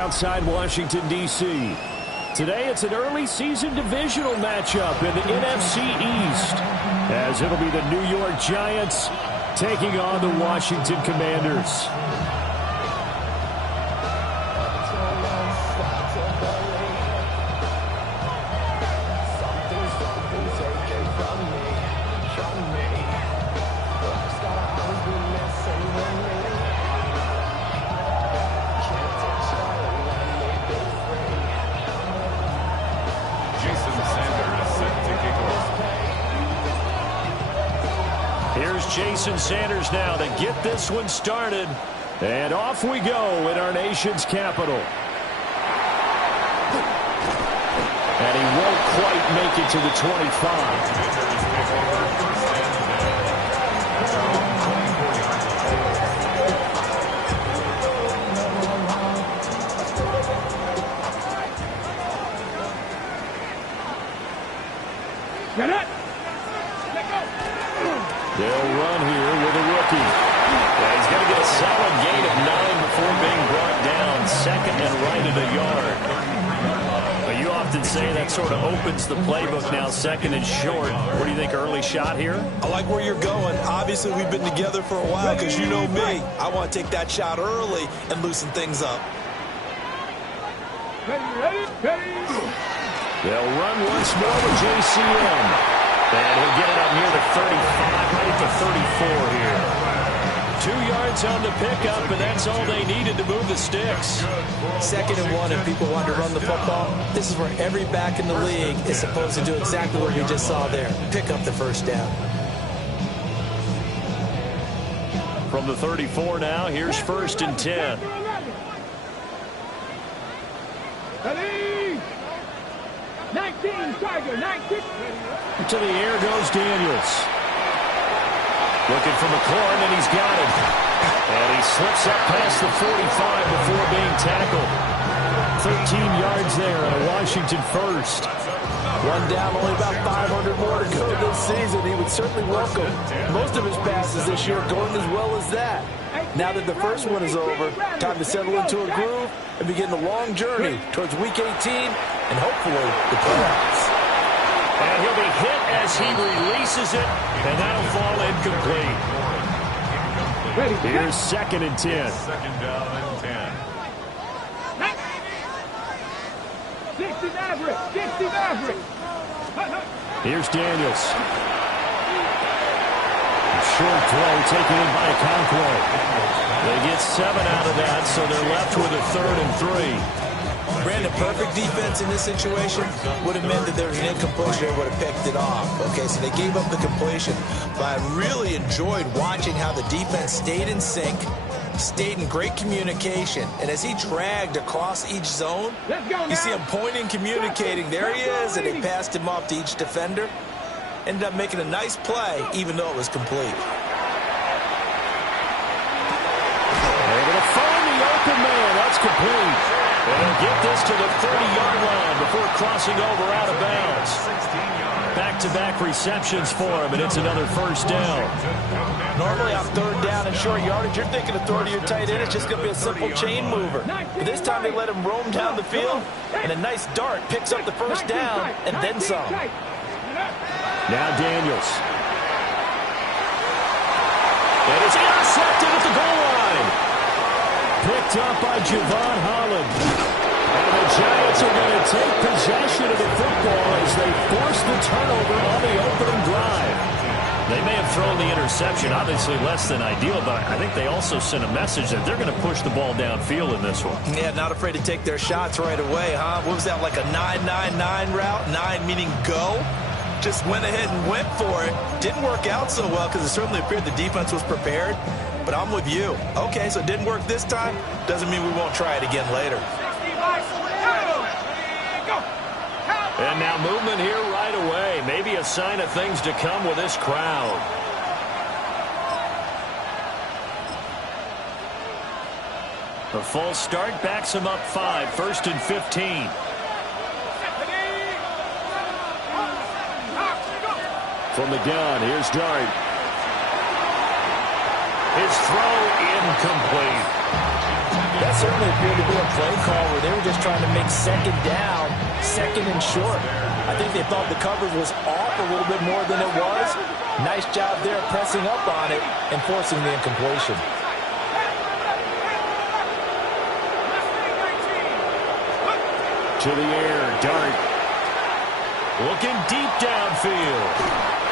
Outside Washington, D.C. Today, it's an early season divisional matchup in the NFC East, as it'll be the New York Giants taking on the Washington Commanders. Jason Sanders now to get this one started. And off we go in our nation's capital. And he won't quite make it to the 25. They'll run here with a rookie. Yeah, he's going to get a solid gain of 9 before being brought down. Second and right at a yard. But you often say that sort of opens the playbook now, second and short. What do you think, early shot here? I like where you're going. Obviously, we've been together for a while because you know me. I want to take that shot early and loosen things up. They'll run once more with JCM. And he'll get it up near the 35, right at the 34 here. 2 yards on the pickup, and that's all they needed to move the sticks. 2nd and 1, and people want to run the football. This is where every back in the league is supposed to do exactly what we just saw there. Pick up the first down. From the 34 now, here's 1st and 10. To the air goes Daniels. Looking for McLaurin, and he's got it. And he slips up past the 45 before being tackled. 13 yards there on a Washington first. One down, only about 500 more to go this season. He would certainly welcome most of his passes this year going as well as that. Now that the first one is over, time to settle into a groove and begin the long journey towards Week 18 and hopefully the playoffs. And he'll be hit as he releases it, and that'll fall incomplete. Here's 2nd and 10. 2nd down and 10. 60 Maverick, 60 Maverick. Here's Daniels. Short throw taken in by Conquo. They get 7 out of that, so they're left with a 3rd and 3. Brandon, perfect defense in this situation would have meant that there was an incompletion and would have picked it off. Okay, so they gave up the completion. But I really enjoyed watching how the defense stayed in sync, stayed in great communication. And as he dragged across each zone, you see him pointing, communicating. There he is, and they passed him off to each defender. Ended up making a nice play, even though it was complete. They're going to find the open man. That's complete. And they'll get this to the 30-yard line before crossing over out of bounds. Back-to-back receptions for him, and it's another first down. Normally on 3rd down and short yardage, you're thinking of throwing to your tight end. It's just going to be a simple chain mover. But this time they let him roam down the field, and a nice dart picks up the first down and then some. Now Daniels. It is intercepted at the goal line. Picked up by Javon Holland. And the Giants are going to take possession of the football as they force the turnover on the opening drive. They may have thrown the interception, obviously less than ideal, but I think they also sent a message that they're going to push the ball downfield in this one. Yeah, not afraid to take their shots right away, huh? What was that, like a 9-9-9 route? 9 meaning go? Just went ahead and went for it. Didn't work out so well because it certainly appeared the defense was prepared. But I'm with you. Okay, so it didn't work this time. Doesn't mean we won't try it again later. And now movement here right away. Maybe a sign of things to come with this crowd. A false start backs him up 5. 1st and 15. From the gun, here's Dart. His throw incomplete. That certainly appeared to be a play call where they were just trying to make second down, second and short. I think they thought the coverage was off a little bit more than it was. Nice job there pressing up on it and forcing the incompletion. To the air, Dart. Looking deep downfield.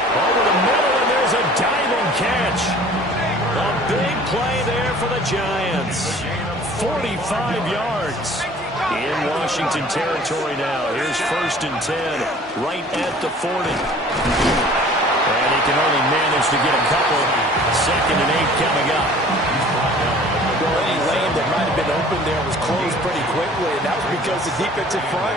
Over the middle, and there's a diving catch. A big play there for the Giants. 45 yards. In Washington territory now. Here's 1st and 10, right at the 40. And he can only manage to get a couple. 2nd and 8 coming up. Well, any lane that might have been open there was closed pretty quickly, and that was because the defensive front,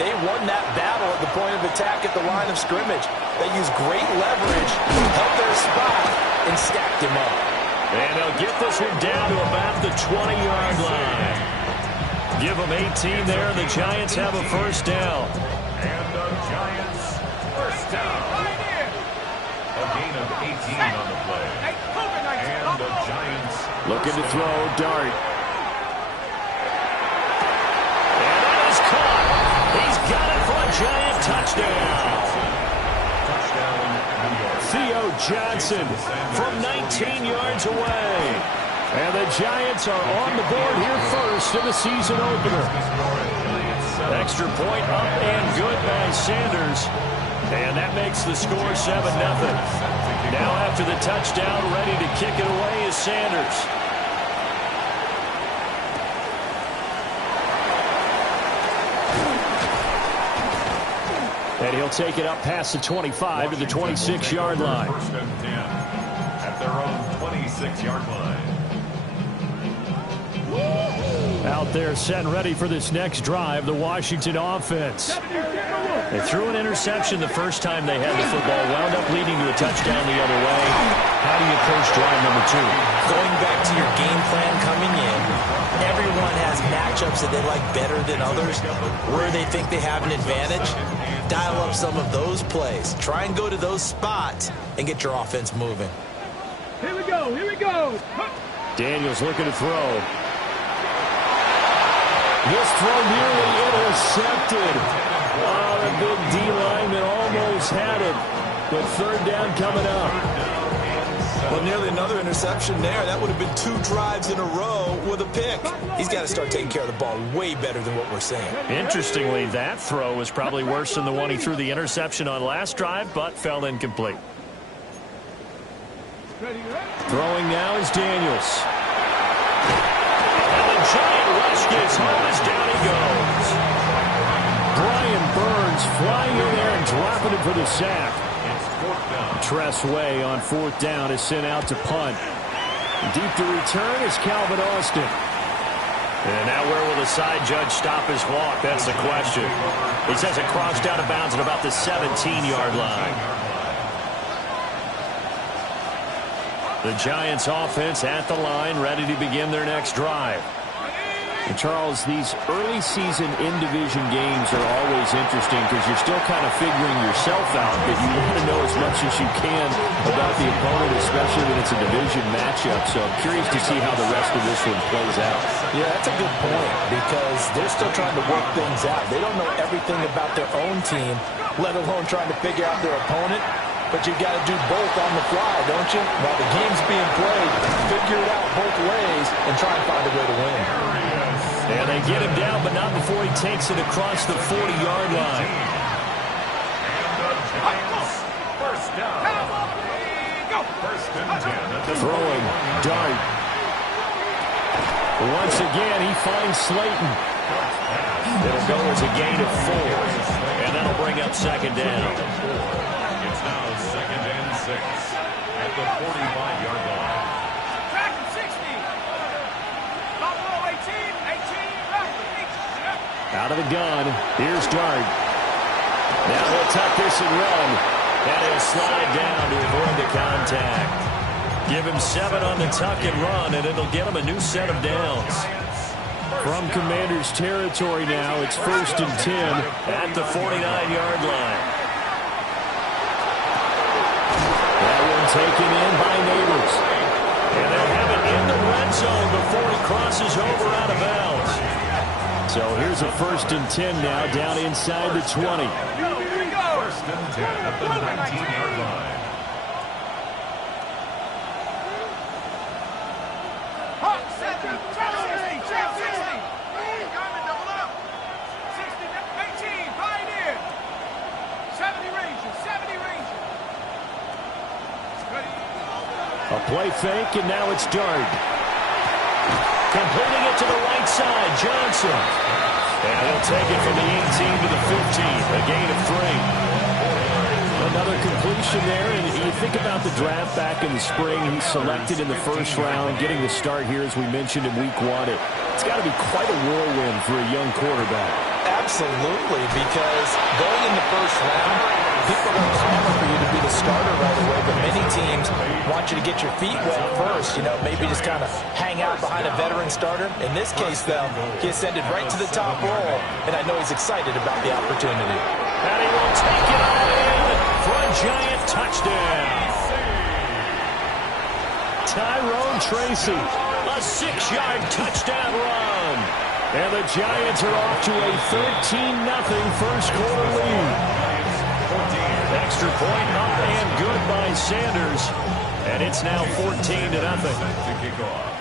they won that battle at the point of attack at the line of scrimmage. They used great leverage, held their spot, and stacked him up. And they'll get this one down to about the 20-yard line. Give them 18 there, and the Giants have a 1st down. And the Giants, 1st down. A gain of 18 on the play. And the Giants looking to throw, Dart. And that is caught. He's got it for a Giant touchdown. Theo Johnson from 19 yards away. And the Giants are on the board here first in the season opener. Extra point up and good by Sanders. And that makes the score 7-0. Now after the touchdown, ready to kick it away is Sanders. And he'll take it up past the 25 to the 26-yard line. 1st and 10 at their own 26-yard line. Out there set and ready for this next drive, the Washington offense. They threw an interception the first time they had the football, wound up leading to a touchdown the other way. How do you approach drive number 2? Going back to your game plan coming in, everyone has matchups that they like better than others, where they think they have an advantage. Dial up some of those plays. Try and go to those spots and get your offense moving. Here we go, here we go. Daniels looking to throw. This throw nearly intercepted. Oh, the big D lineman almost had it. But 3rd down coming up. Well, nearly another interception there. That would have been 2 drives in a row with a pick. He's got to start taking care of the ball way better than what we're seeing. Interestingly, that throw was probably worse than the one he threw the interception on last drive, but fell incomplete. Throwing now is Daniels. And the Giant rush gets home as down he goes. Brian Burns flying in there and dropping him for the sack. Tress Way on 4th down is sent out to punt. Deep to return is Calvin Austin. And now where will the side judge stop his walk? That's the question. He says it crossed out of bounds at about the 17-yard line. The Giants offense at the line, ready to begin their next drive. And Charles, these early season in-division games are always interesting because you're still kind of figuring yourself out, but you want to know as much as you can about the opponent, especially when it's a division matchup. So I'm curious to see how the rest of this one plays out. Yeah, that's a good point because they're still trying to work things out. They don't know everything about their own team, let alone trying to figure out their opponent. But you've got to do both on the fly, don't you? While the game's being played, figure it out both ways and try and find a way to win. And they get him down, but not before he takes it across the 40-yard line. First down. 1st and 10. Throwing, Dart. Once again, he finds Slayton. It'll go as a gain of 4, and that'll bring up 2nd down. It's now 2nd and 6 at the 45-yard line. Track 60. Buffalo 18, 18, Out of the gun, here's Dart. Now he'll tuck this and run. And he'll slide down to avoid the contact. Give him 7 on the tuck and run, and it'll get him a new set of downs. From Commander's territory now, it's 1st and 10 at the 49-yard line. That one taken in by Neighbors. And they'll have it in the red zone before he crosses over out of bounds. So here's a 1st and 10 now, down inside the 20. 1st and 10 at the 19-yard line. A play fake, and now it's Dart. Completing it to the right side, Johnson. And he'll take it from the 18 to the 15, a gain of 3. Another completion there, and you think about the draft back in the spring. He's selected in the 1st round, getting the start here, as we mentioned, in week 1. It's got to be quite a whirlwind for a young quarterback. Absolutely, because going in the 1st round, people don't clamor for you to be the starter right away, but many teams want you to get your feet wet first, maybe just kind of hang out behind a veteran starter. In this case, though, he ascended right to the top role, and I know he's excited about the opportunity. And he will take it all in for a Giant touchdown. Tyrone Tracy, a 6-yard touchdown run. And the Giants are off to a 13-0 1st quarter lead. Extra point up and good by Sanders. And it's now 14-0. To kick off.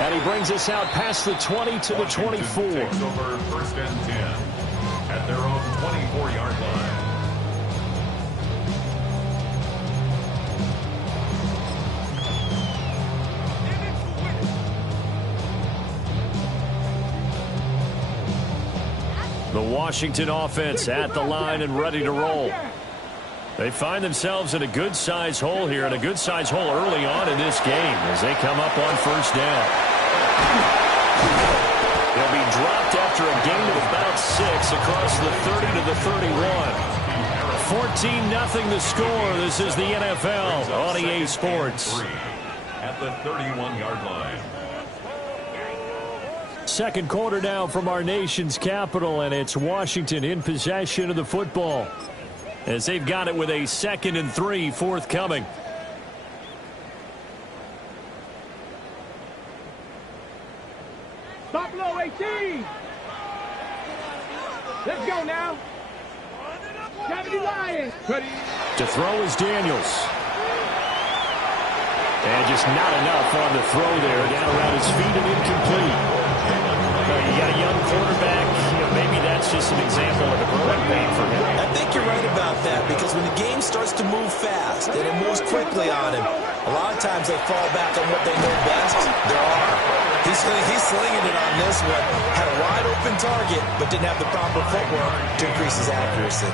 And he brings us out past the 20 to the 24. Takes over 1st and 10 at their own 24-yard line. The Washington offense at the line and ready to roll. They find themselves in a good-sized hole here, and a good-sized hole early on in this game as they come up on 1st down. They'll be dropped after a gain of about 6 across the 30 to the 31. 14-0 the score. This is the NFL on EA Sports. At the 31-yard line. 2nd quarter now from our nation's capital, and it's Washington in possession of the football as they've got it with a 2nd and 3 forthcoming. Stop low, 18. Let's go now. 70 Lions. Ready. To throw is Daniels. And just not enough on the throw there. Down around his feet and incomplete. You got a young quarterback. Maybe that's just an example of a growing pain for him. I think you're right about that, because when the game starts to move fast and it moves quickly on him, a lot of times they fall back on what they know best, their arm. He's slinging it on this one. Had a wide open target, but didn't have the proper footwork to increase his accuracy.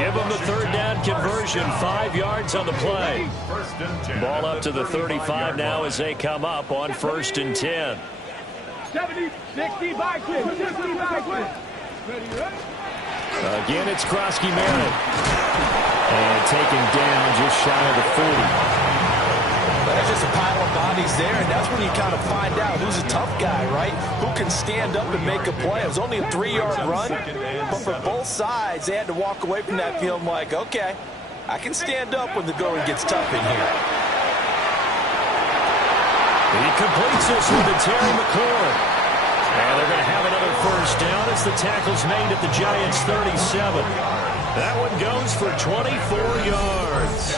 Give them the 3rd down conversion. 5 yards on the play. Ball up to the 35 now as they come up on 1st and 10. 70, 60, Vikings. 60, Vikings. Again, it's Krosky-Merritt. And taken down just shy of the 40. That's just a pile of bodies there, and that's when you kind of find out who's a tough guy, right? Who can stand up and make a play. It was only a 3-yard run, but for both sides, they had to walk away from that feeling like, okay, I can stand up when the going gets tough in here. He completes this with the Terry McLaurin. And they're going to have another 1st down as the tackle's made at the Giants' 37. That one goes for 24 yards.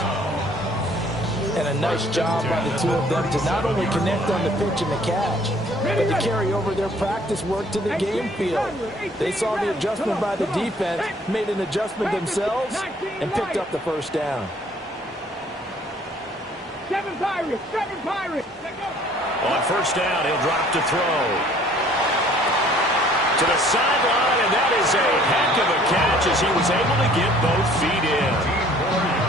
And a nice job by the 2 of them to not only connect on the pitch and the catch, but to carry over their practice work to the game field. They saw the adjustment by the defense, made an adjustment themselves, and picked up the 1st down. 7 Pirates, 7 Pirates. On 1st down, he'll drop to throw. To the sideline, and that is a heck of a catch as he was able to get both feet in.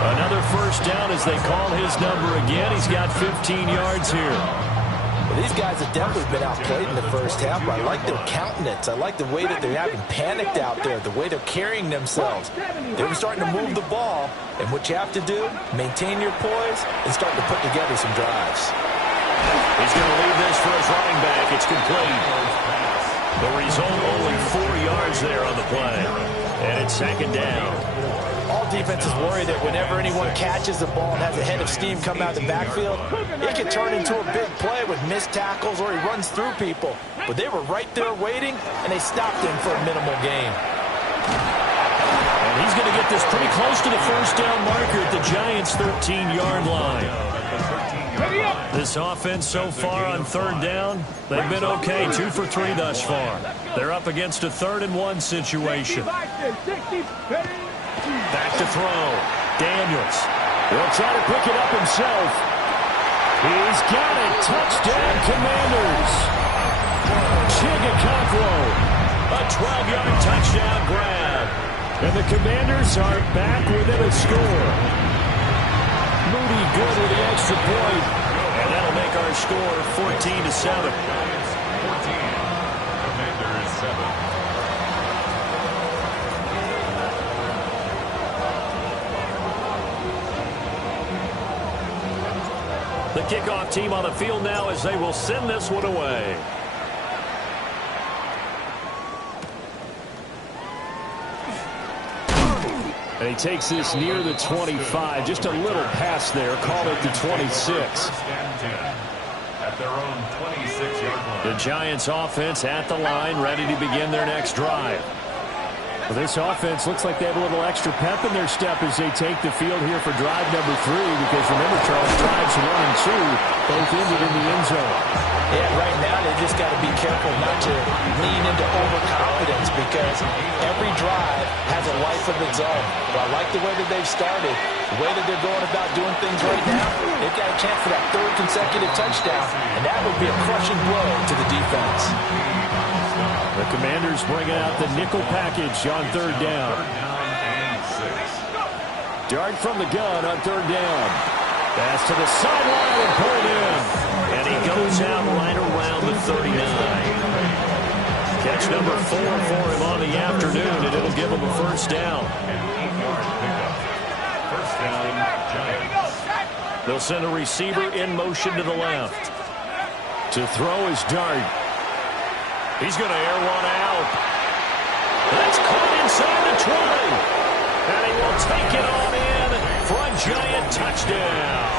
Another 1st down as they call his number again. He's got 15 yards here. Well, these guys have definitely been outplayed in the 1st half, but I like their countenance. I like the way that they're having panicked out there, the way they're carrying themselves. They're starting to move the ball, and what you have to do, maintain your poise and start to put together some drives. He's going to leave this for his running back. It's complete. The result, only 4 yards there on the play. And it's 2nd down. All defenses worry that whenever anyone catches the ball and has a head of steam come out of the backfield, it can turn into a big play with missed tackles or he runs through people. But they were right there waiting, and they stopped him for a minimal gain. And he's going to get this pretty close to the first down marker at the Giants' 13-yard line. This offense so far on third down, they've been okay, 2 for 3 thus far. They're up against a 3rd-and-1 situation. Back to throw. Daniels. He'll try to pick it up himself. He's got it. Touchdown, Commanders. Chigakonkwo. A 12-yard touchdown grab. And the Commanders are back within a score. Moody good with the extra point. And that'll make our score 14-7. 14. Commanders 7. The kickoff team on the field now as they will send this one away. And he takes this near the 25. Just a little pass there. Call it the 26. At their own 26-yard line. The Giants offense at the line, ready to begin their next drive. Well, this offense looks like they have a little extra pep in their step as they take the field here for drive number 3. Because remember, Charles, drives 1 and 2 both ended in the end zone. Yeah, right now they just got to be careful not to lean into overconfidence because every drive has a life of its own. But I like the way that they've started, the way that they're going about doing things right now. They've got a chance for that 3rd consecutive touchdown, and that would be a crushing blow to the defense. The Commanders bringing out the nickel package on 3rd down. Dart from the gun on 3rd down. Pass to the sideline and pulled in. And he goes out right around the 39. Catch number 4 for him on the afternoon, and it'll give him a first down. First down, Giants. They'll send a receiver in motion to the left. To throw is Dart. He's going to air one out. That's caught inside the 20. And he will take it on in for a Giant touchdown.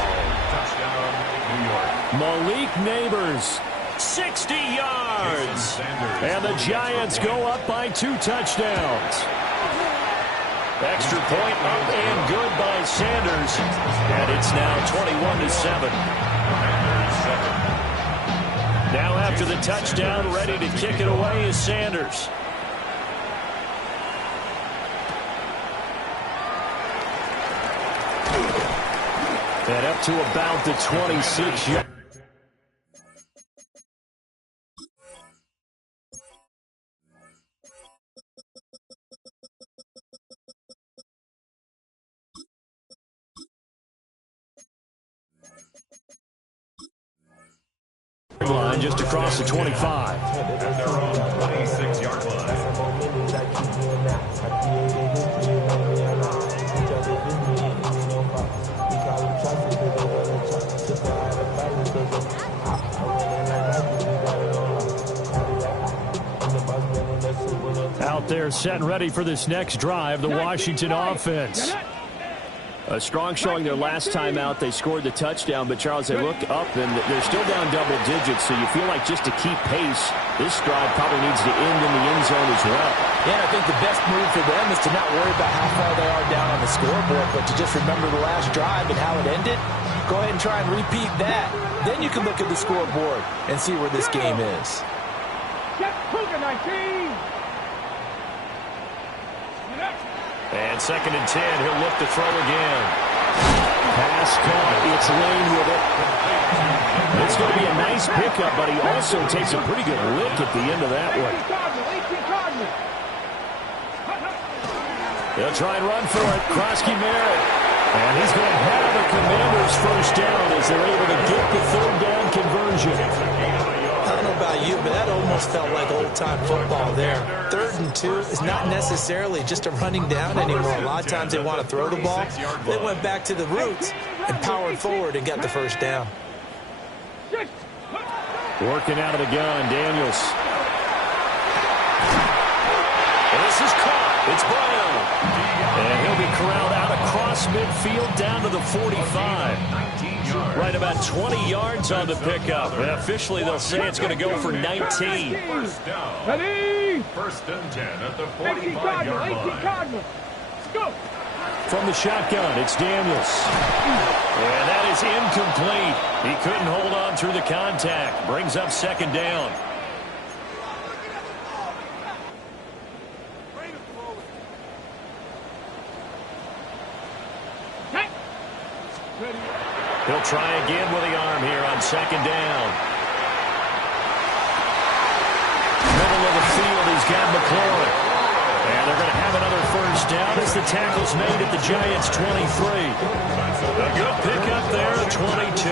Touchdown, New York. Malik Neighbors, 60 yards. And the Giants go up by 2 touchdowns. Extra point up and good by Sanders. And it's now 21-7. Now after the touchdown, ready to kick it away is Sanders. And up to about the 26-yard. Line just across the 25. At their own 26-yard line. Out there set and ready for this next drive, the Washington offense. A strong showing their last time out. They scored the touchdown, but Charles, they look up and they're still down double digits, so you feel like just to keep pace, this drive probably needs to end in the end zone as well. Yeah, I think the best move for them is to not worry about how far they are down on the scoreboard, but to just remember the last drive and how it ended. Go ahead and try and repeat that. Then you can look at the scoreboard and see where this game is. And 2nd and 10, he'll look to throw again. Pass caught, it's Lane with it. It's going to be a nice pickup, but he also takes a pretty good lick at the end of that one. He'll try and run for it. Krosky Merritt. And he's going to have a Commanders first down as they're able to get the 3rd down conversion. I don't know about you, but that almost felt like old-time football there. 3rd and 2 is not necessarily just a running down anymore. A lot of times they want to throw the ball. They went back to the roots and powered forward and got the first down. Working out of the gun, Daniels. And this is caught. It's Brown. And he'll be route out across midfield down to the 45. Right about 20 yards on the pickup. And officially, they'll say it's going to go for 19. First down. Ready? First and 10 at the 18 Cardinal, 45-yard 18 line. Cardinal. Go. From the shotgun, it's Daniels. And that is incomplete. He couldn't hold on through the contact. Brings up second down. He'll try again with the arm here on second down. Middle of the field, he's got McLaurin. And they're going to have another first down as the tackle's made at the Giants' 23. A good pickup there at 22.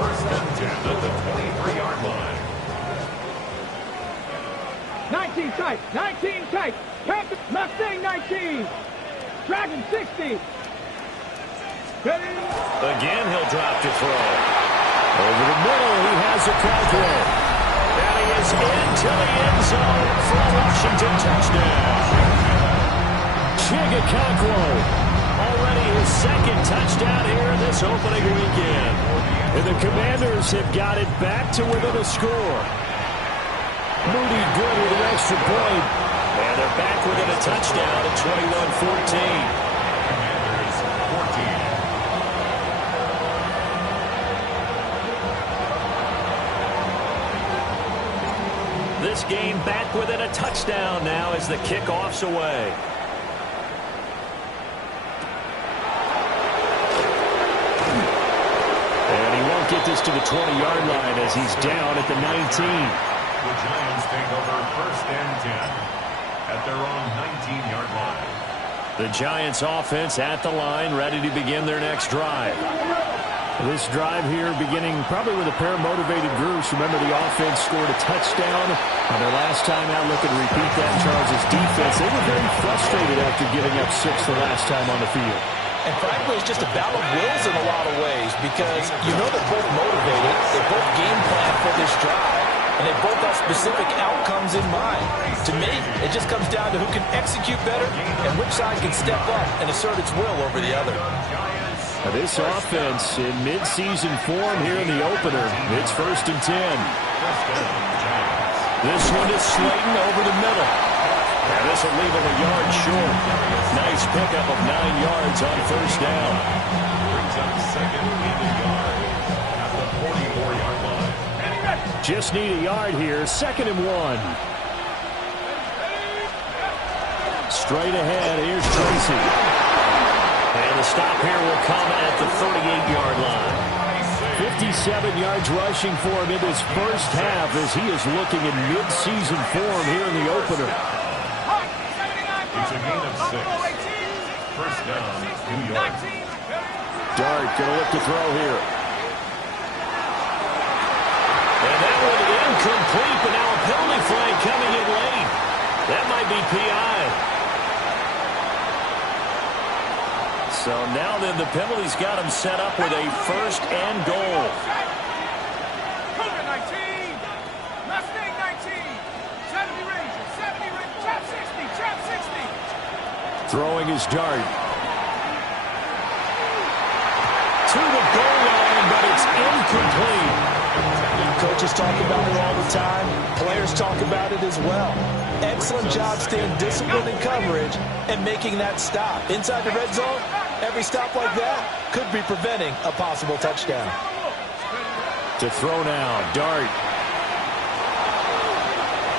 First and 10 at the 23-yard line. 19 tight, 19 tight. Captain Mustang 19. Dragon 60. Ready? Again, he'll drop to throw. Over the middle, he has a Conqueror. And he is into the end zone for a Washington touchdown. Chigakonkwo, already his second touchdown here this opening weekend. And the Commanders have got it back to within a score. Moody good with an extra point. And they're back within a touchdown at 21-14. This game back within a touchdown now as the kickoff's away. And he won't get this to the 20-yard line as he's down at the 19. The Giants take over first and 10 at their own 19-yard line. The Giants offense at the line, ready to begin their next drive. This drive here beginning probably with a pair of motivated groups. Remember, the offense scored a touchdown on their last time out. Looking to repeat that. Charles' defense, they were very frustrated after giving up 6 the last time on the field. And frankly, it's just a battle of wills in a lot of ways because you know they're both motivated. They both game plan for this drive, and they both have specific outcomes in mind. To me, it just comes down to who can execute better and which side can step up and assert its will over the other. Now this offense in midseason form here in the opener. It's first and 10. This one is Slayton over the middle. And this will leave him a yard short. Nice pickup of 9 yards on first down. Brings up second and a yard at the 44-yard line. Just need a yard here. Second and 1. Straight ahead, here's Tracy. And the stop here will come at the 38-yard line. 57 yards rushing for him in this first half as he is looking in mid-season form here in the opener. It's a gain of 6. First down, New York. Dart going to look to throw here. And that one incomplete, but now a penalty flag coming in late. That might be PI. So now then the penalty's got him set up with a first and goal. Cougar 19. Mustang 19. 70 Ranger, 70 Ranger, trap 60, trap 60. Throwing his Dart. To the goal line, but it's incomplete. Coaches talk about it all the time. Players talk about it as well. Excellent job staying disciplined in coverage and making that stop. Inside the red zone, every stop like that could be preventing a possible touchdown. To throw now, Dart.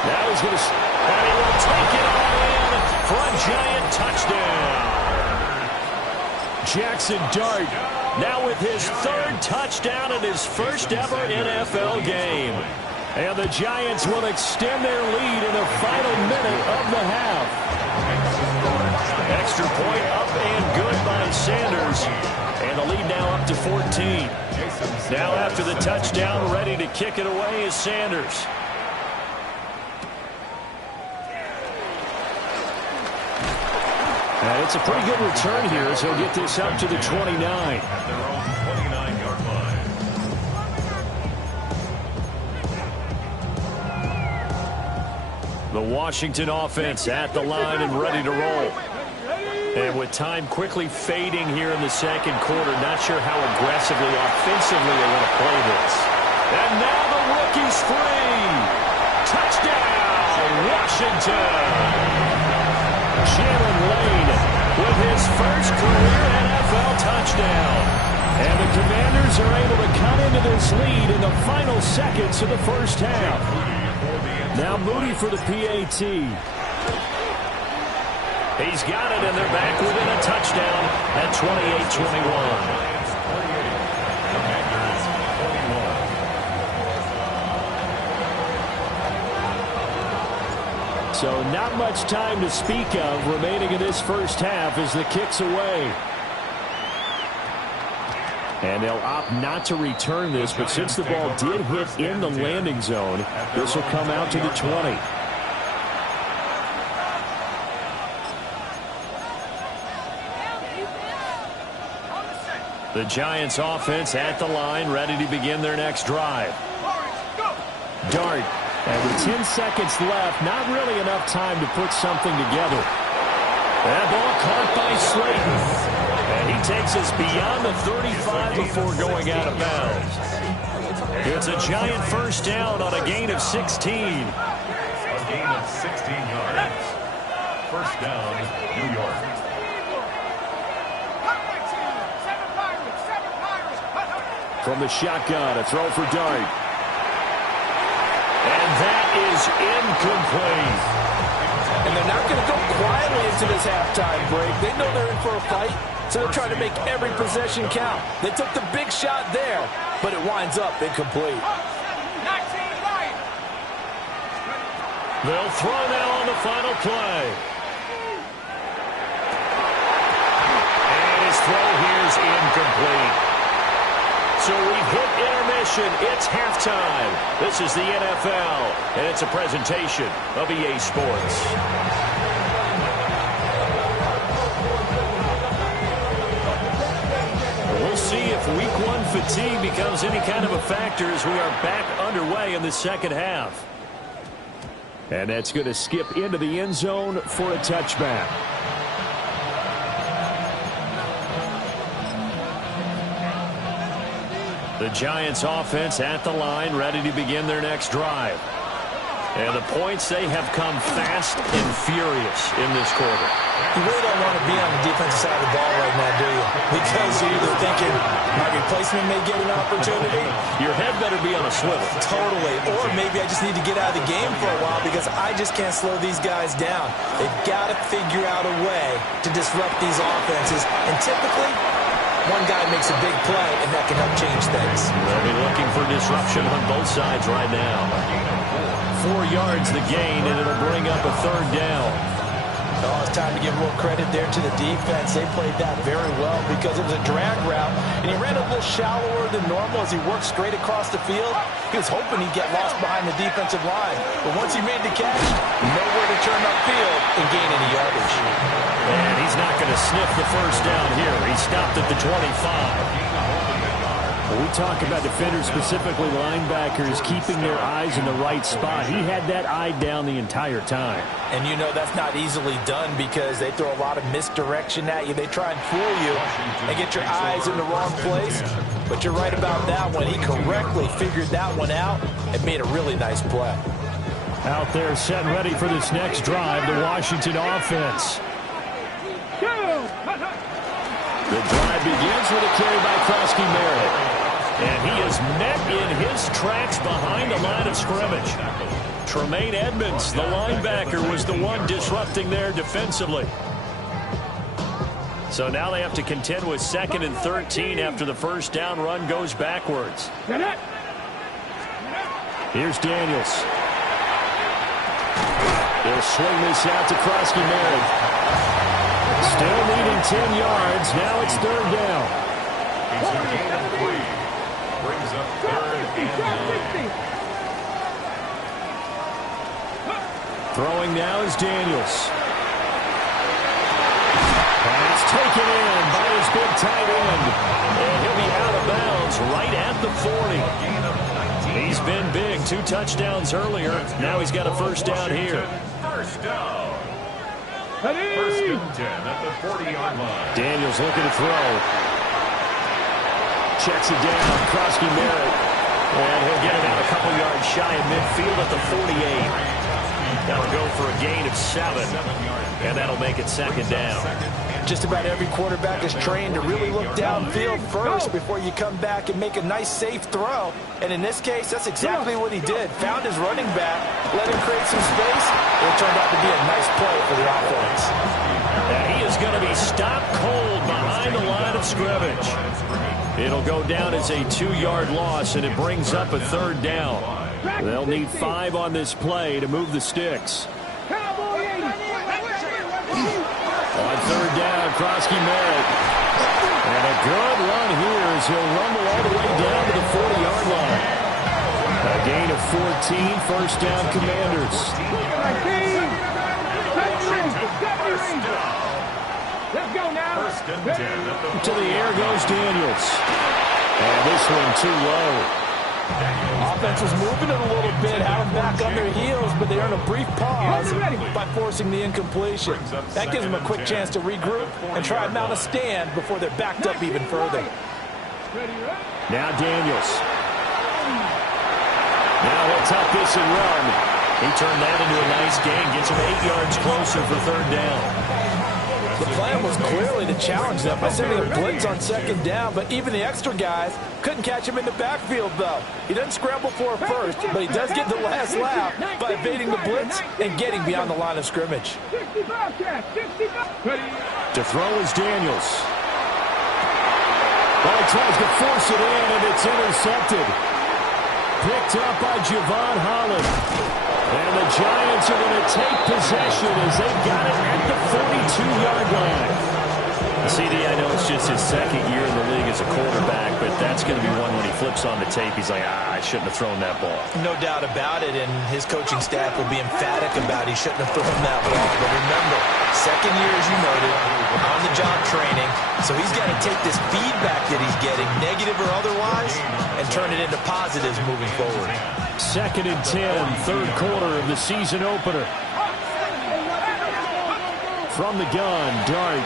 Now he's going to, and he will take it all in for a Giant touchdown. Jackson Dart now with his 3rd touchdown in his first ever NFL game. And the Giants will extend their lead in the final minute of the half. Extra point up and good by Sanders. And the lead now up to 14. Now after the touchdown, ready to kick it away is Sanders. And it's a pretty good return here as he'll get this up to the 29. At their own 29-yard line. The Washington offense at the line and ready to roll. And with time quickly fading here in the second quarter, not sure how aggressively, offensively they want to play this. And now the rookie's free. Touchdown, Washington. Jalen Lane with his first career NFL touchdown. And the Commanders are able to cut into this lead in the final seconds of the first half. Now Moody for the PAT. He's got it, and they're back within a touchdown at 28-21. So not much time to speak of remaining in this first half as the kick's away. And they'll opt not to return this, but since the ball did hit in the landing zone, this will come out to the 20. The Giants offense at the line, ready to begin their next drive. Dart. And with 10 seconds left, not really enough time to put something together. That ball caught by Slayton. And he takes us beyond the 35 before going out of bounds. It's a Giant first down on a gain of 16. A gain of 16 yards. First down, New York. From the shotgun, a throw for Dart. And that is incomplete. And they're not going to go quietly into this halftime break. They know they're in for a fight, so they're trying to make every possession count. They took the big shot there, but it winds up incomplete. They'll throw now on the final play. And his throw here is incomplete. So we've hit intermission. It's halftime. This is the NFL, and it's a presentation of EA Sports. We'll see if Week 1 fatigue becomes any kind of a factor as we are back underway in the second half. And that's going to skip into the end zone for a touchback. The Giants offense at the line, ready to begin their next drive. And the points, they have come fast and furious in this quarter. You really don't want to be on the defensive side of the ball right now, do you? Because you're either thinking my replacement may get an opportunity. Your head better be on a swivel. Totally. Or maybe I just need to get out of the game for a while because I just can't slow these guys down. They've got to figure out a way to disrupt these offenses. And typically, one guy makes a big play, and that can help change things. They'll be looking for disruption on both sides right now. 4 yards the gain, and it'll bring up a third down. Oh, it's time to give more credit there to the defense. They played that very well because it was a drag route, and he ran a little shallower than normal as he worked straight across the field. He was hoping he'd get lost behind the defensive line. But once he made the catch, nowhere to turn upfield and gain any yardage. And he's not going to sniff the first down here. He stopped at the 25. When we talk about defenders, specifically linebackers, keeping their eyes in the right spot, he had that eye down the entire time. And you know that's not easily done because they throw a lot of misdirection at you. They try and fool you and get your eyes in the wrong place. But you're right about that one. He correctly figured that one out and made a really nice play. Out there set and ready for this next drive, the Washington offense. The drive begins with a carry by Krosky-Merritt. And he is met in his tracks behind the line of scrimmage. Tremaine Edmonds, the linebacker, was the one disrupting there defensively. So now they have to contend with 2nd and 13 after the first down run goes backwards. Here's Daniels. They'll swing this out to Krosky-Merritt. Still needing 10 yards. Now it's third down. It's a gain of 3. Brings up 3rd and 9. Throwing now is Daniels. Pass taken in by his big tight end. And he'll be out of bounds right at the 40. He's been big. 2 touchdowns earlier. Now he's got a first down here. First down. First and 10 at the 40-yard line. Daniels looking to throw. Checks it down. Krosky Merritt. And he'll get it out a couple yards shy of midfield at the 48. That'll go for a gain of 7. And that'll make it second down. Just about every quarterback is trained to really look downfield first before you come back and make a nice, safe throw. And in this case, that's exactly what he did. Found his running back, let him create some space, and it turned out to be a nice play for the offense. And he is going to be stopped cold behind the line of scrimmage. It'll go down as a 2-yard loss, and it brings up a third down. They'll need 5 on this play to move the sticks. On third down, Krosky Merritt. And a good run here as he'll rumble all the way down to the 40-yard line. A gain of 14, first down Commanders. Let's go now. First and 10 To the air goes Daniels. And this one too low. Offense is moving it a little bit, have them back on their heels, but they earn a brief pause by forcing the incompletion. That gives them a quick chance to regroup and try and mount a stand before they're backed up even further. Now Daniels. Now he'll tuck this and run. He turned that into a nice gain, gets him 8 yards closer for third down. The plan was clearly to challenge them by sending a blitz on second down, but even the extra guys couldn't catch him in the backfield, though. He doesn't scramble for it first, but he does get the last laugh by evading the blitz and getting beyond the line of scrimmage. To throw is Daniels. Well, he tries to force it in, and it's intercepted. Picked up by Javon Holland. And the Giants are going to take possession as they've got it at the 42-yard line. CD, I know it's just his second year in the league as a quarterback, but that's going to be one when he flips on the tape. He's like, I shouldn't have thrown that ball. No doubt about it, and his coaching staff will be emphatic about he shouldn't have thrown that ball. But remember, second year, as you noted, on-the-job training, so he's got to take this feedback that he's getting, negative or otherwise, and turn it into positives moving forward. Second and 10, third quarter of the season opener. From the gun, Dart.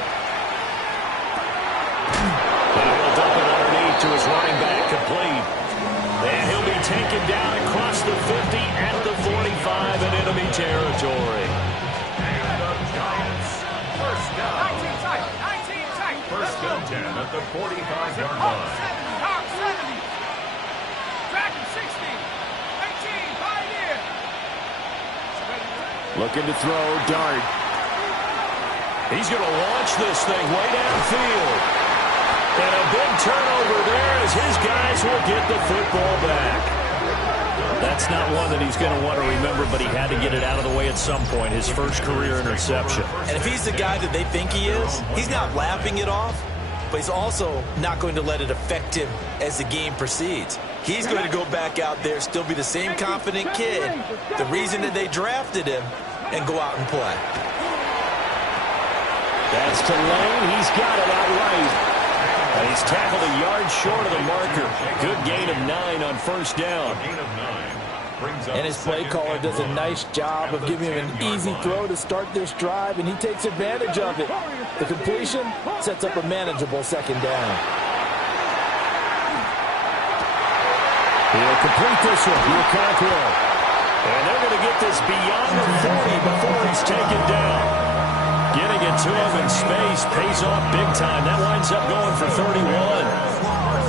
And he'll dump it underneath to his running back, complete. And he'll be taken down across the 50 at the 45 in enemy territory. And the Giants. First down. 19 tight. 19 tight. First and 10 at the 45-yard line. 70. Dragon 60. 18. Pioneer. Looking to throw, Dart. He's going to launch this thing way downfield. And a big turnover there as his guys will get the football back. That's not one that he's going to want to remember, but he had to get it out of the way at some point, his first career interception. And if he's the guy that they think he is, he's not laughing it off, but he's also not going to let it affect him as the game proceeds. He's going to go back out there, still be the same confident kid, the reason that they drafted him, and go out and play. That's to Lane. He's got it outright. And he's tackled a yard short of the marker. Good gain of 9 on first down. Gain of 9 brings up And his play caller does a nice job of giving him an easy throw to start this drive, and he takes advantage of it. The completion sets up a manageable second down. He'll complete this one. He'll Cockrell. And they're going to get this beyond the 40 before he's taken down. Getting it to him in space pays off big time. That winds up going for 31.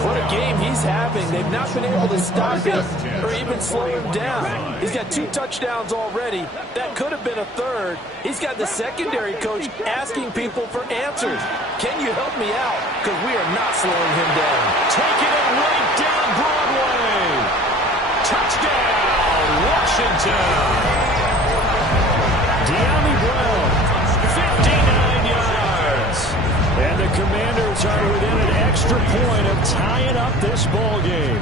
What a game he's having. They've not been able to stop him or even slow him down. He's got 2 touchdowns already. That could have been a third. He's got the secondary coach asking people for answers. Can you help me out? Because we are not slowing him down. Taking it right down Broadway. Touchdown, Washington. De'Ami Brown, 59 yards. And the Commanders are within an extra point of tying up this ball game.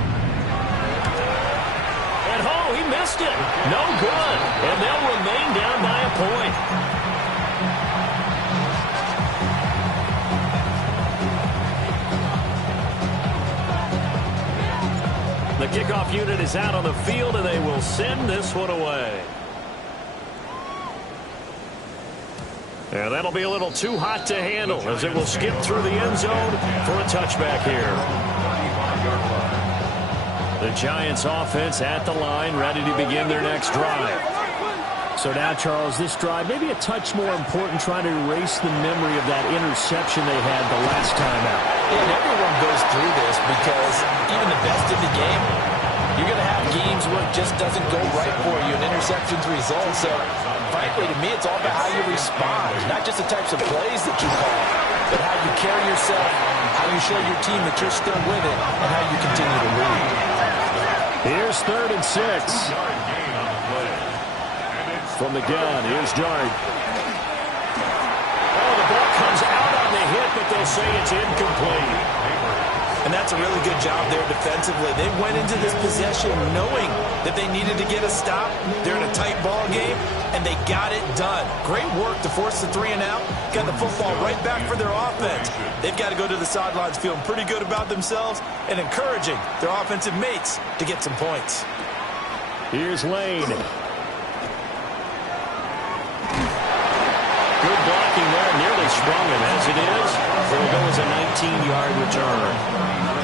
And he missed it. No good. And they'll remain down by a point. The kickoff unit is out on the field, and they will send this one away. And that'll be a little too hot to handle as it will skip through the end zone for a touchback here. The Giants offense at the line, ready to begin their next drive. So now, Charles, this drive maybe a touch more important, trying to erase the memory of that interception they had the last time out. And everyone goes through this because even the best in the game, you're going to have games where it just doesn't go right for you, and interceptions result. So, frankly, to me, it's all about how you respond, not just the types of plays that you call, but how you carry yourself, how you show your team that you're still with it, and how you continue to lead. Here's 3rd and 6. From the gun, here's Dart. Oh, the ball comes out on the hit, but they'll say it's incomplete. And that's a really good job there defensively. They went into this possession knowing that they needed to get a stop. They're in a tight ball game, and they got it done. Great work to force the 3 and out. Got the football right back for their offense. They've got to go to the sidelines feeling pretty good about themselves and encouraging their offensive mates to get some points. Here's Lane. Good blocking there, nearly sprung him. As it is, it'll go as a 19-yard return.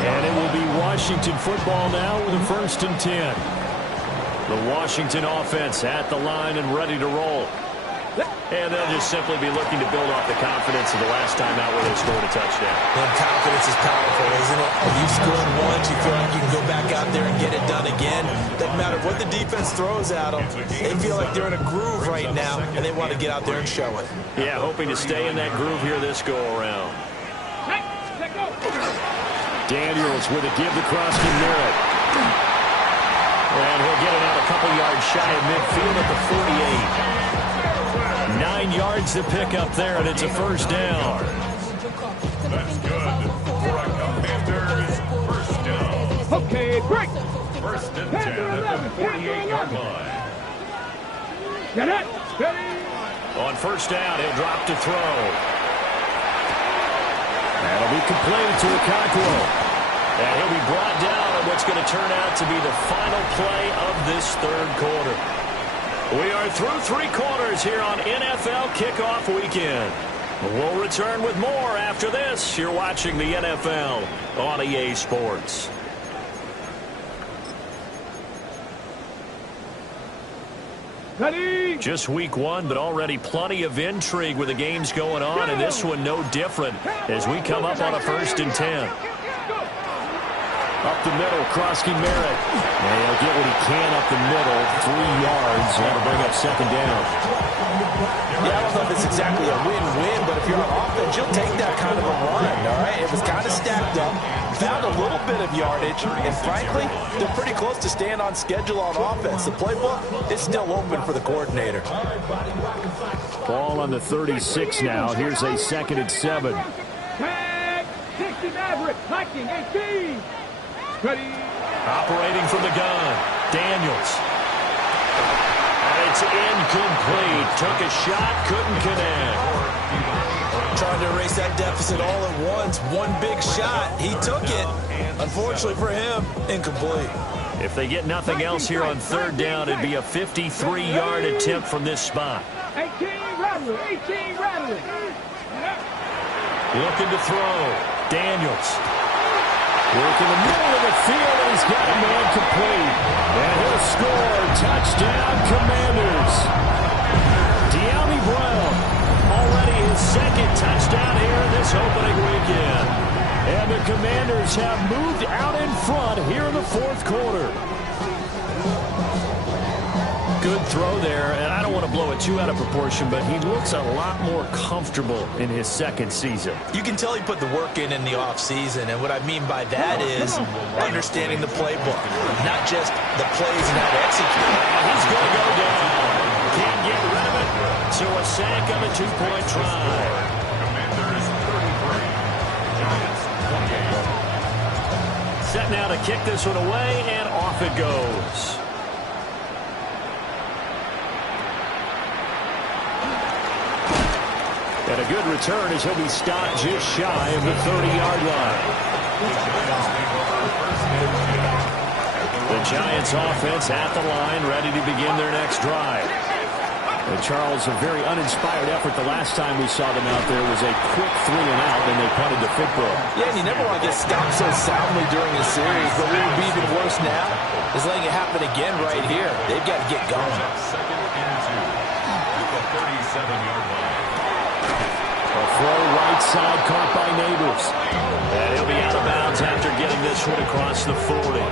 And it will be Washington football now with a 1st and 10. The Washington offense at the line and ready to roll. And they'll just simply be looking to build off the confidence of the last time out where they scored a touchdown. And confidence is powerful, isn't it? If you scored once, you feel like you can go back out there and get it done again. Doesn't matter what the defense throws at them. They feel like they're in a groove right now, and they want to get out there and show it. Yeah, hoping to stay in that groove here this go-around. Daniels with a give to Krosky Merritt. And he'll get it out a couple yards shy of midfield at the 48. 9 yards to pick up there, and it's a 1st down. That's good for a Commanders 1st down. Okay, break. 1st and 10 at the 48-yard line. Get it. Steady. On 1st down, he'll drop to throw. That'll be complete to Okonkwo. And he'll be brought down on what's going to turn out to be the final play of this 3rd quarter. We are through 3 quarters here on NFL Kickoff Weekend. We'll return with more after this. You're watching the NFL on EA Sports. Ready. Just week 1, but already plenty of intrigue with the games going on, and this one no different as we come up on a 1st and 10. Up the middle, Krosky Merritt. And he'll get what he can up the middle. 3 yards. That'll bring up 2nd down. Yeah, I don't know if it's exactly a win-win, but if you're on offense, you'll take that kind of a run, all right? It was kind of stacked up, found a little bit of yardage, and frankly, they're pretty close to staying on schedule on offense. The playbook is still open for the coordinator. Ball on the 36 now. Here's a 2nd and 7. Tag. 60 Maverick. Hiking 18. Ready. Operating from the gun, Daniels. And it's incomplete. Took a shot, couldn't connect. Trying to erase that deficit all at once. One big shot. He took it. Unfortunately for him, incomplete. If they get nothing else here on 3rd down, it'd be a 53-yard attempt from this spot. 18 rattling. 18 rattling. Looking to throw. Daniels. Work in the middle of the field, and he's got a man complete. And he'll score. Touchdown, Commanders. De'Ami Brown, already his 2nd touchdown here in this opening weekend. And the Commanders have moved out in front here in the 4th quarter. Good throw there, and I don't want to blow it too out of proportion, but he looks a lot more comfortable in his 2nd season. You can tell he put the work in the offseason, and what I mean by that is understanding the playbook, not just the plays and how to execute. He's going to go down. Can't get rid of it, so a sack on a 2-point try. Commanders 33. Giants 28. Set now to kick this one away, and off it goes. And a good return as he'll be stopped just shy of the 30-yard line. The Giants offense at the line, ready to begin their next drive. And Charles, a very uninspired effort the last time we saw them out there was a quick 3-and-out, and they punted the football. Yeah, and you never want to get stopped so soundly during a series, but what would be even worse now is letting it happen again right here. They've got to get going. Second and 2 at the 37-yard line. A throw right side caught by Neighbors. And he'll be out of bounds after getting this one across the 40.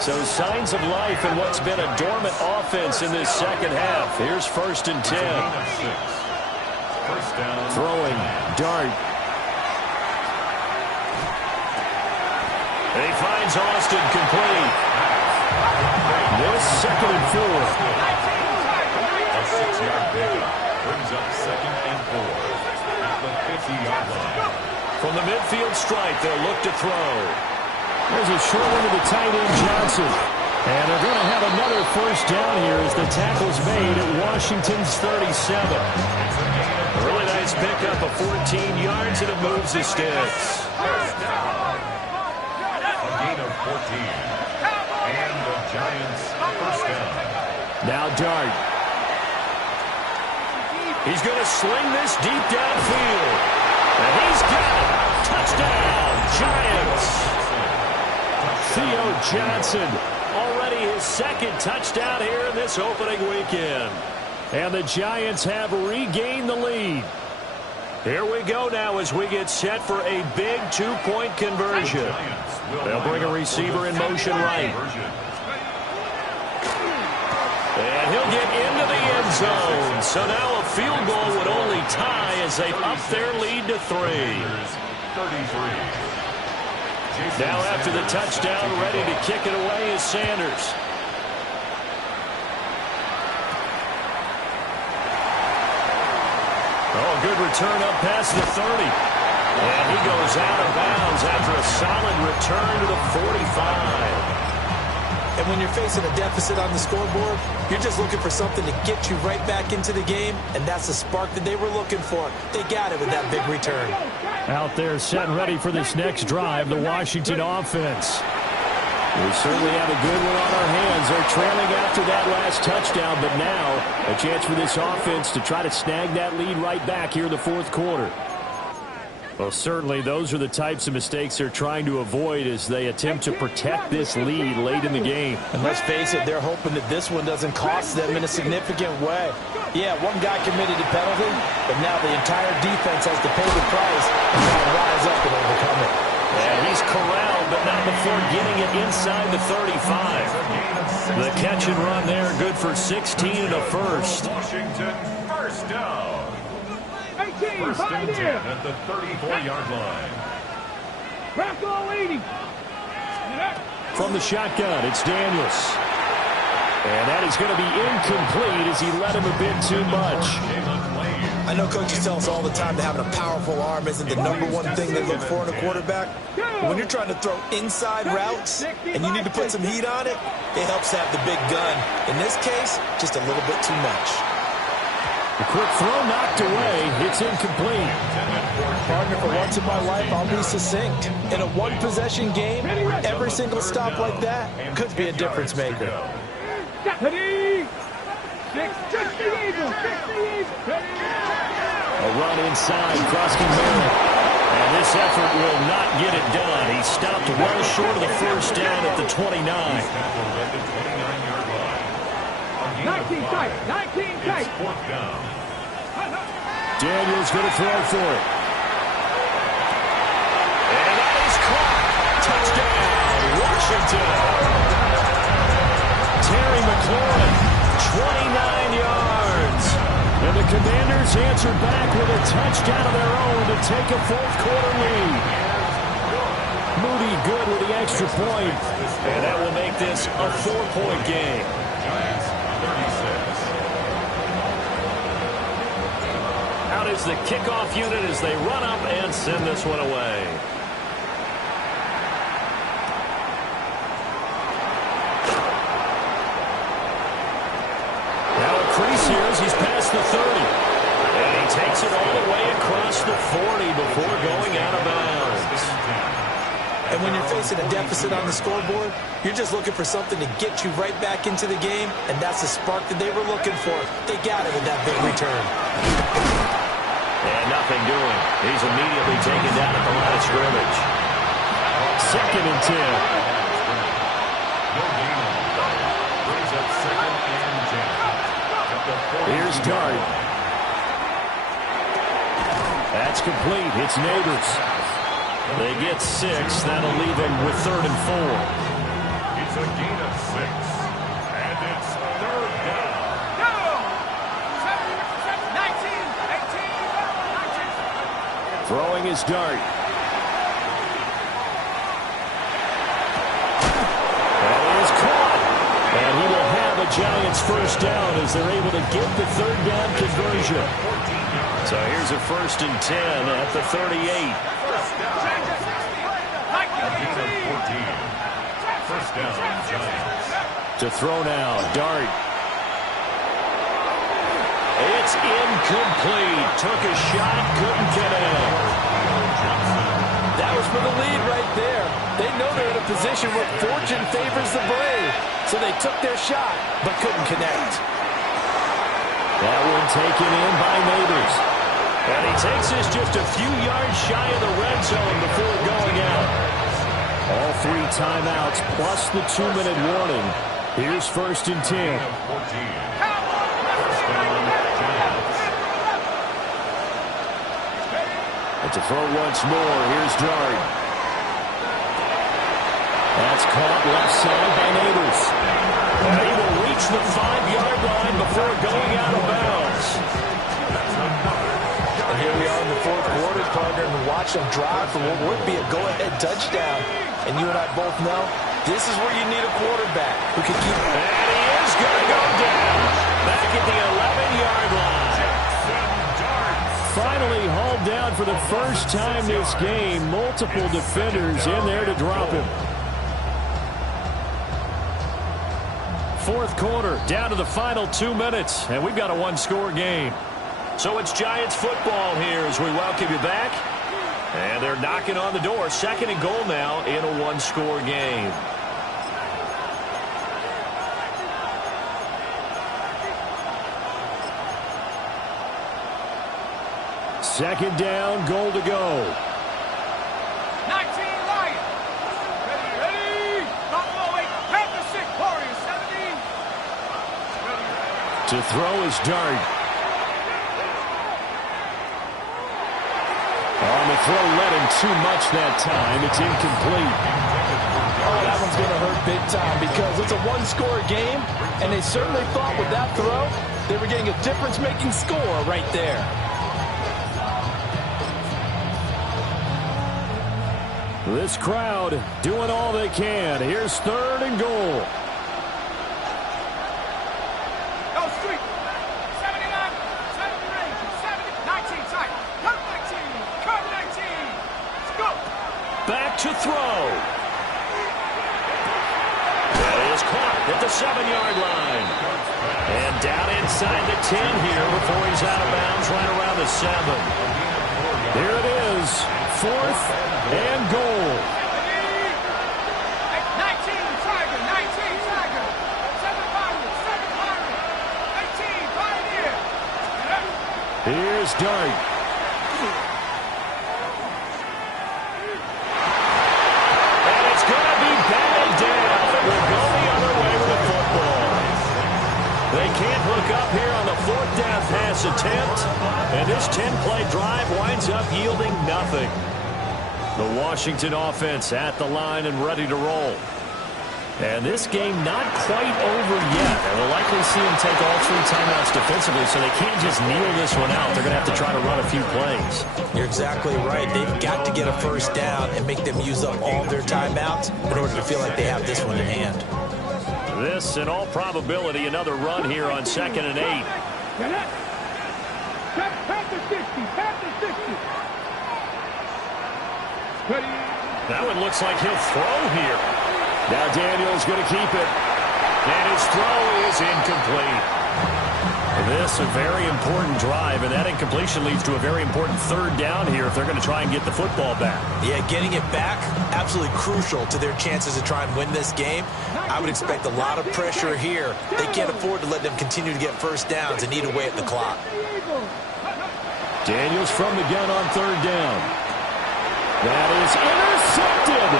So signs of life in what's been a dormant offense in this second half. Here's 1st and 10. First down. Throwing, Dart. And he finds Austin complete. This 2nd and 4. A 6-yard pickup brings up 2nd and 4 at the 50-yard line. From the midfield stripe, they'll look to throw. There's a short one to the tight end, Johnson. And they're going to have another first down here as the tackle's made at Washington's 37. A really nice pickup of 14 yards, and it moves the sticks. First down. A gain of 14. And the Giants first down. Now Dart. He's going to sling this deep downfield. And he's got it. Touchdown, Giants. Theo Johnson, already his 2nd touchdown here in this opening weekend. And the Giants have regained the lead. Here we go now as we get set for a big 2-point conversion. They'll bring a receiver in motion right. And he'll get into the end zone. So now a field goal would only tie as they up their lead to 3. 33. Now after the touchdown, ready to kick it away is Sanders. Oh, good return up past the 30. And he goes out of bounds after a solid return to the 45. And when you're facing a deficit on the scoreboard, you're just looking for something to get you right back into the game, and that's the spark that they were looking for. They got it with that big return. Out there set and ready for this next drive, the Washington offense. We certainly have a good one on our hands. They're trailing after that last touchdown, but now a chance for this offense to try to snag that lead right back here in the 4th quarter. Well, certainly those are the types of mistakes they're trying to avoid as they attempt to protect this lead late in the game. And let's face it, they're hoping that this one doesn't cost them in a significant way. Yeah, one guy committed a penalty, but now the entire defense has to pay the price and try to rise up and overcome it. And he's corralled, but not before getting it inside the 35. The catch and run there, good for 16 and a first. Washington first down. First and 10 at the 34-yard line. From the shotgun, it's Daniels. And that is going to be incomplete as he let him a bit too much. I know coaches tell us all the time that having a powerful arm isn't the #1 thing they look for in a quarterback. But when you're trying to throw inside routes and you need to put some heat on it, it helps to have the big gun. In this case, just a little bit too much. The quick throw knocked away. It's incomplete. Partner, for once in my life, I'll be succinct. In a one-possession game, every single stop like that could be a difference maker. A run inside, crossing Merritt. And this effort will not get it done. He stopped well short of the first down at the 29. 19 tight, 19 tight. Daniels going to throw for it. And that is caught. Touchdown, Washington. Terry McLaurin, 29 yards. And the Commanders answered back with a touchdown of their own to take a 4th quarter lead. Moody good with the extra point. And that will make this a 4-point game. Out is the kickoff unit as they run up and send this one away. Now a crease here as he's past the 30. And he takes it all the way across the 40 before going out of bounds. And when you're facing a deficit on the scoreboard, you're just looking for something to get you right back into the game, and that's the spark that they were looking for. They got it with that big return. And nothing doing. He's immediately taken down at the line of scrimmage. 2nd and 10. No gain on the play. Brings up 2nd and 10. At the 40. Here's Dart. That's complete. It's Neighbors. They get 6. That'll leave them with 3rd and 4. It's a gain of 6. And it's 3rd down. Throwing his Dart. That is caught. And he will have a Giants first down as they're able to get the 3rd down conversion. So here's a 1st and 10 at the 38. A gain of 14. First down, Giants. To throw now, Dart. It's incomplete. Took a shot, couldn't get in. That was for the lead right there. They know they're in a position where fortune favors the brave. So they took their shot, but couldn't connect. That one taken in by Neighbors. And he takes this just a few yards shy of the red zone before going out. All 3 timeouts plus the 2-minute warning. Here's 1st and 10. And to throw once more, here's Dart. That's caught left side by Neighbors. And he will reach the 5-yard line before going out of bounds. And here we are in the 4th quarter, partner, and watch them drive for what would be a go-ahead touchdown. And you and I both know this is where you need a quarterback who can keep. And he is going to go down back at the 11-yard line. Finally hauled down for the first time this game. Multiple defenders in there to drop him. 4th quarter, down to the final 2 minutes, and we've got a 1-score game. So it's Giants football here as we welcome you back. And they're knocking on the door. 2nd and goal now in a 1-score game. Second down, goal to go. 19 Lions. Ready. Buffalo 8. Panther 6. Warriors 17. To throw is Dart. On the throw, led him too much that time. It's incomplete. Oh, that one's going to hurt big time because it's a 1-score game, and they certainly thought with that throw they were getting a difference-making score right there. This crowd doing all they can. Here's 3rd and goal. Go street. 79. 70 range. 70. 19 tight. Cut 19. Cut 19. Let's go. Back to throw. That is caught at the 7-yard line. And down inside the 10 here before he's out of bounds right around the 7. Here it is. 4th and goal. 19 Tiger. 19 Tiger. 7 Pirates. 7 Pirates. 18 Pioneer. Here's Dart. And it's going to be batted down. It will go the other way with the football. They can't hook up here on the 4th down pass attempt. And this 10-play drive winds up yielding nothing. The Washington offense at the line and ready to roll. And this game not quite over yet. And we'll likely see them take all 3 timeouts defensively, so they can't just kneel this one out. They're going to have to try to run a few plays. You're exactly right. They've got to get a first down and make them use up all their timeouts in order to feel like they have this one in hand. This, in all probability, another run here on 2nd and 8. Panther 60. Panther 60. That one looks like he'll throw here. Now Daniel's going to keep it. And his throw is incomplete. This a very important drive, and that incompletion leads to a very important third down here if they're going to try and get the football back. Yeah, getting it back, absolutely crucial to their chances to try and win this game. I would expect a lot of pressure here. They can't afford to let them continue to get first downs and eat away at the clock. Daniels from the gun on third down. That is intercepted.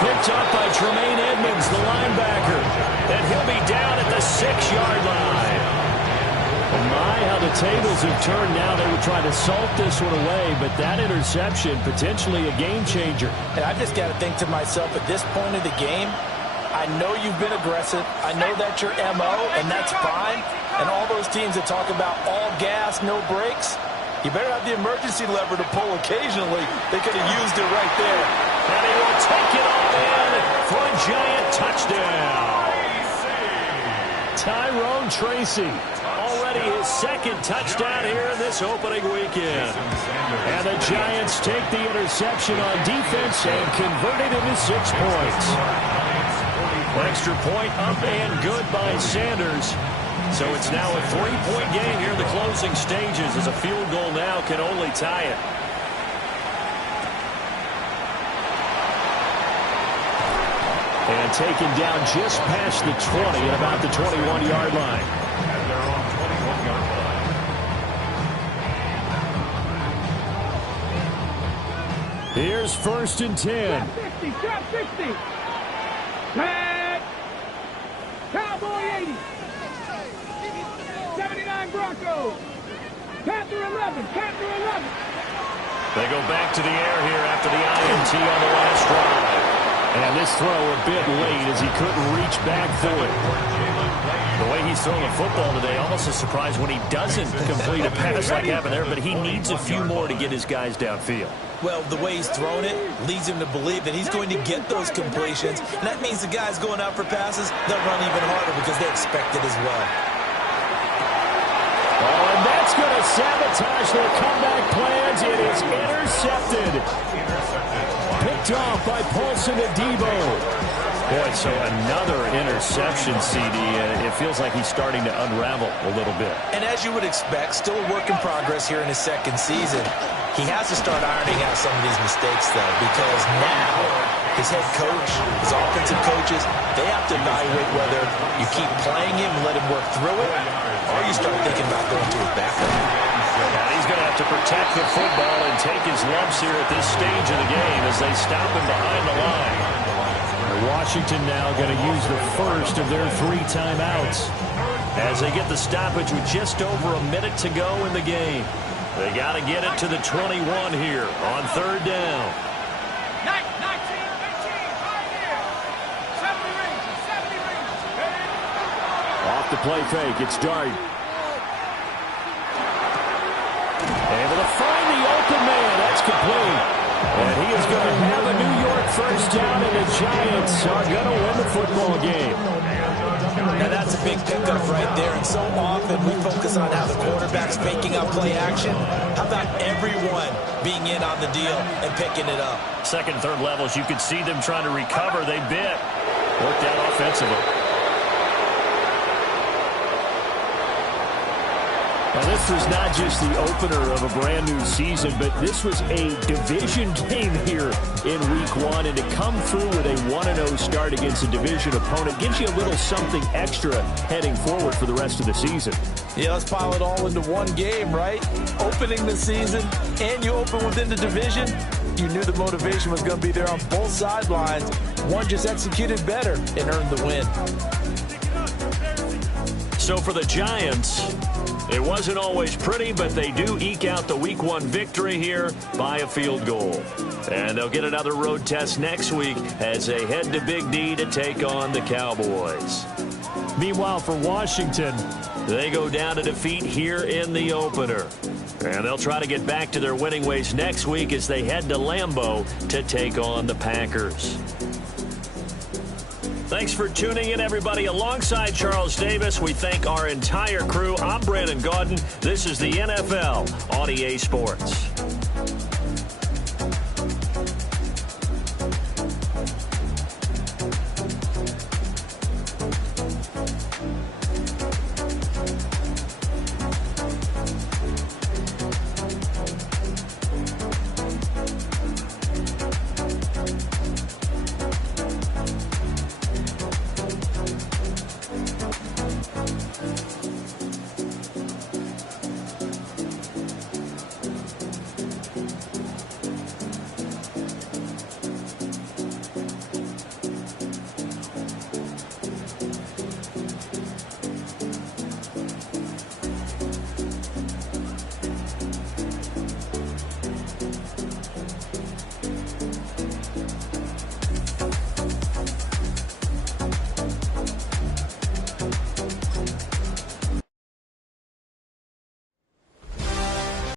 Picked up by Tremaine Edmonds, the linebacker. And he'll be down at the 6-yard line. My, how the tables have turned now. They would try to salt this one away, but that interception, potentially a game changer. And I just got to think to myself, at this point of the game, I know you've been aggressive. I know that's your MO, and that's fine. And all those teams that talk about all gas, no brakes, you better have the emergency lever to pull occasionally. They could have used it right there. And he will take it all in for a giant touchdown. Tyrone Tracy, already his second touchdown here in this opening weekend. And the Giants take the interception on defense and convert it into 6 points. Extra point up and good by Sanders. So it's now a 3-point game here in the closing stages, as a field goal now can only tie it. And taken down just past the 20 at about the 21-yard line. And they're on 21-yard line. Here's 1st and 10. Trap 60. Pat. Cowboy 80. 79 Broncos. Panther 11. Panther 11. They go back to the air here after the INT on the last drive. And this throw a bit late as he couldn't reach back for it. The way he's throwing the football today, almost a surprise when he doesn't complete a pass like happened there, but he needs a few more to get his guys downfield. Well, the way he's thrown it leads him to believe that he's going to get those completions. And that means the guys going out for passes, they'll run even harder because they expect it as well. Oh, and that's going to sabotage their comeback plans. It is intercepted. Picked off by Paulson Adebo. Boy, so another interception, CD. It feels like he's starting to unravel a little bit. And as you would expect, still a work in progress here in his second season. He has to start ironing out some of these mistakes, though, because now his head coach, his offensive coaches, they have to evaluate whether you keep playing him and let him work through it, or you start thinking about going to his backup. And he's going to have to protect the football and take his lumps here at this stage of the game as they stop him behind the line. Washington now going to use the first of their 3 timeouts as they get the stoppage with just over a minute to go in the game. They got to get it to the 21 here on third down. 19, 18, Pioneer. 70 Rangers, 70 Rangers. Off the play fake, it's Dart. Able to find the open man. That's complete. And he is going to have a New York first down, and the Giants are going to win the football game. Now that's a big pickup right there, and so often we focus on how the quarterback's faking up play action. How about everyone being in on the deal and picking it up? Second and third levels, you could see them trying to recover. They bit. Worked out offensively. Now, this was not just the opener of a brand-new season, but this was a division game here in Week 1, and to come through with a 1-0 start against a division opponent gives you a little something extra heading forward for the rest of the season. Yeah, let's pile it all into one game, right? Opening the season, and you open within the division. You knew the motivation was going to be there on both sidelines. One just executed better and earned the win. So for the Giants, it wasn't always pretty, but they do eke out the Week 1 victory here by a field goal. And they'll get another road test next week as they head to Big D to take on the Cowboys. Meanwhile, for Washington, they go down to defeat here in the opener. And they'll try to get back to their winning ways next week as they head to Lambeau to take on the Packers. Thanks for tuning in, everybody. Alongside Charles Davis, we thank our entire crew. I'm Brandon Gaudin. This is the NFL on EA Sports.